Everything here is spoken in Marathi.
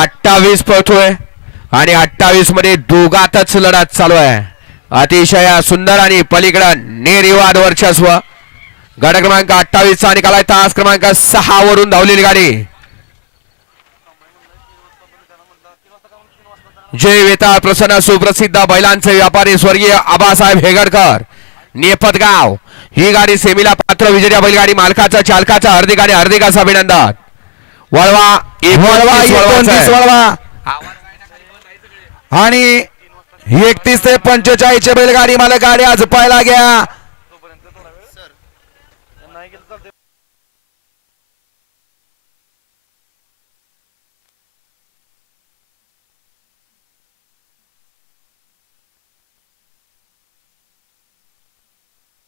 अठ्ठावीस पळतोय. आणि अठ्ठावीसमध्ये दोघातच लढत चालू आहे. अतिशय सुंदर आणि पलीकडं निर्विवाद वर्चस्व. गड क्रमांक अठ्ठावीसचा निकालाय तास क्रमांक सहा वरून धावलेली गाडी. जय वेताळ प्रसन्न सुप्रसिद्ध बैलांचे व्यापारी स्वर्गीय आबासाहेब हेगडकर. नेपतगाव ही गाडी सेमीला पात्र विजेत्या बैलगाडी मालकाचा चालकाचा हार्दिक आणि हार्दिकाचा अभिनंदन. वळवा. वळवा एकोणतीस वळवा. आणि एकतीस ते पंचेचाळीसच्या बैलगाडी मला गाडी आज पाहायला घ्या.